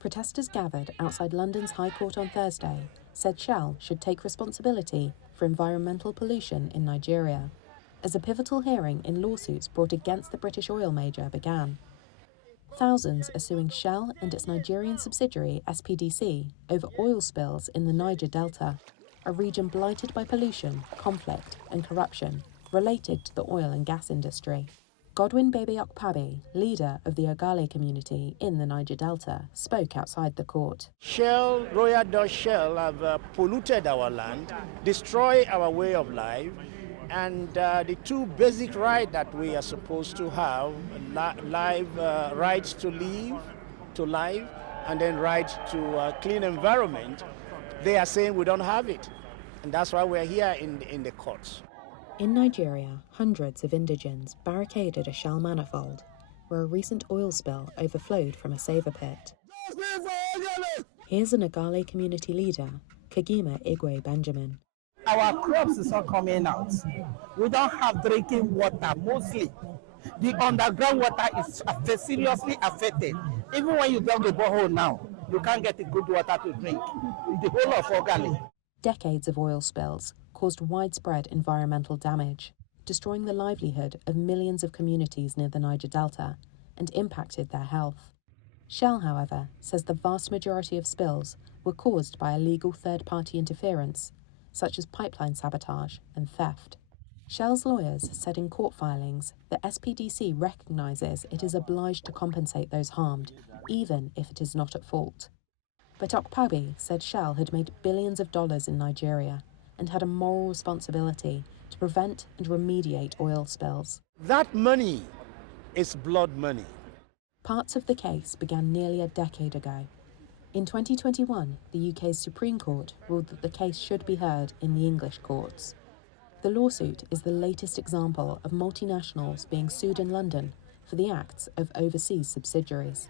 Protesters gathered outside London's High Court on Thursday said Shell should take responsibility for environmental pollution in Nigeria, as a pivotal hearing in lawsuits brought against the British oil major began. Thousands are suing Shell and its Nigerian subsidiary SPDC over oil spills in the Niger Delta, a region blighted by pollution, conflict and corruption related to the oil and gas industry. Godwin Bebe Okpabi, leader of the Ogale community in the Niger Delta, spoke outside the court. Shell, Royal Dutch Shell, have polluted our land, destroyed our way of life, and the two basic rights that we are supposed to have, rights to live, and then right to a clean environment, they are saying we don't have it. And that's why we're here in the courts. In Nigeria, hundreds of indigents barricaded a Shell manifold where a recent oil spill overflowed from a saver pit. Here's an Ogale community leader, Kagima Igwe Benjamin. Our crops is not coming out. We don't have drinking water mostly. The underground water is seriously affected. Even when you dug a borehole now, you can't get a good water to drink. The whole of Ogale. Decades of oil spills caused widespread environmental damage, destroying the livelihood of millions of communities near the Niger Delta and impacted their health. Shell, however, says the vast majority of spills were caused by illegal third-party interference, such as pipeline sabotage and theft. Shell's lawyers said in court filings that SPDC recognises it is obliged to compensate those harmed, even if it is not at fault. But Okpabi said Shell had made billions of dollars in Nigeria and had a moral responsibility to prevent and remediate oil spills. That money is blood money. Parts of the case began nearly a decade ago. In 2021, the UK's Supreme Court ruled that the case should be heard in the English courts. The lawsuit is the latest example of multinationals being sued in London for the acts of overseas subsidiaries.